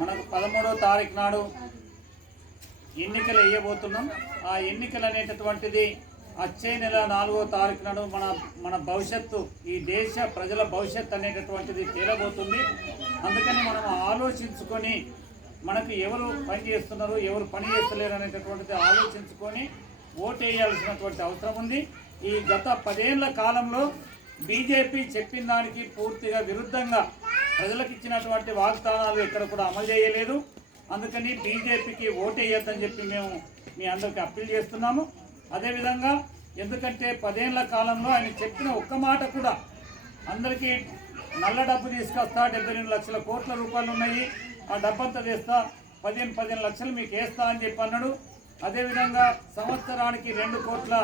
మనకు పదమూడవ తారీఖు నాడు ఎన్నికలు వేయబోతున్నాం. ఆ ఎన్నికలు అనేటటువంటిది వచ్చే నెల నాలుగో తారీఖు నాడు మన మన భవిష్యత్తు ఈ దేశ ప్రజల భవిష్యత్తు అనేటటువంటిది తేలబోతుంది. అందుకని మనం ఆలోచించుకొని మనకు ఎవరు పని చేస్తున్నారు ఎవరు పని చేస్తలేరు అనేటటువంటిది ఆలోచించుకొని ఓటు వేయాల్సినటువంటి అవసరం ఉంది. ఈ గత పదేళ్ళ కాలంలో బీజేపీ చెప్పిన దానికి పూర్తిగా విరుద్ధంగా ప్రజలకు ఇచ్చినటువంటి వాగ్దానాలు ఎక్కడ కూడా అమలు చేయలేదు. అందుకని బీజేపీకి ఓటు చెప్పి మేము మీ అందరికి అప్పీల్ చేస్తున్నాము. అదేవిధంగా ఎందుకంటే పదేళ్ళ కాలంలో ఆయన చెప్పిన ఒక్క మాట కూడా అందరికీ నల్ల డబ్బు తీసుకొస్తా డెబ్బై రెండు లక్షల కోట్ల రూపాయలు ఉన్నాయి. ఆ డబ్బంతా తెస్తా పదిహేను పదిహేను లక్షలు మీకు వేస్తా అని చెప్పి అన్నాడు. అదేవిధంగా సంవత్సరానికి రెండు కోట్ల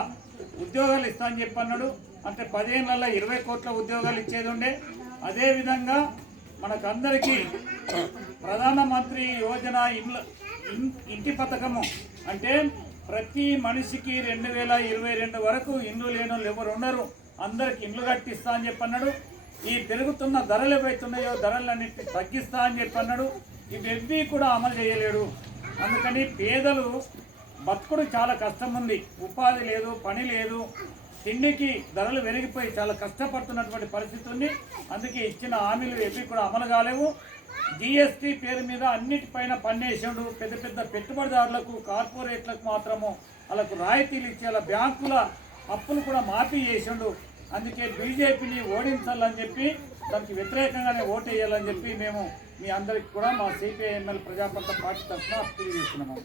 ఉద్యోగాలు ఇస్తా అని చెప్పి అన్నాడు. అంటే పదిహేనులలో ఇరవై కోట్ల ఉద్యోగాలు ఇచ్చేది ఉండే. అదేవిధంగా మనకందరికీ ప్రధానమంత్రి యోజన ఇండ్ల ఇంటి పథకము. అంటే ప్రతి మనిషికి రెండు వేల ఇరవై రెండు వరకు ఇండ్లు లేని వాళ్ళు ఎవరు ఉండరు. అందరికి ఇండ్లు కట్టిస్తా అని చెప్పన్నాడు. ఈ పెరుగుతున్న ధరలు ఏవైతున్నాయో ధరలన్నింటినీ తగ్గిస్తా అని చెప్పన్నాడు. ఇవన్నీ కూడా అమలు చేయలేడు. అందుకని పేదలు బతుకుడు చాలా కష్టం ఉంది ఉపాధి లేదు పని లేదు. తిండికి ధరలు పెరిగిపోయి చాలా కష్టపడుతున్నటువంటి పరిస్థితి ఉంది అందుకే ఇచ్చిన హామీలు ఏవి కూడా అమలు కాలేవు. జిఎస్టీ పేరు మీద అన్నిటిపైన పన్నేసాడు. పెద్ద పెద్ద పెట్టుబడిదారులకు కార్పొరేట్లకు మాత్రము వాళ్ళకు రాయితీలు ఇచ్చేలా బ్యాంకుల అప్పులు కూడా మాఫీ చేసిండు. అందుకే బీజేపీని ఓడించాలని చెప్పి దానికి వ్యతిరేకంగానే ఓటు వేయాలని చెప్పి మేము మీ అందరికి కూడా మా సిపిఐఎంఎల్ ప్రజాప్రత పార్టీ తరఫున అప్పీల్ చేస్తున్నాము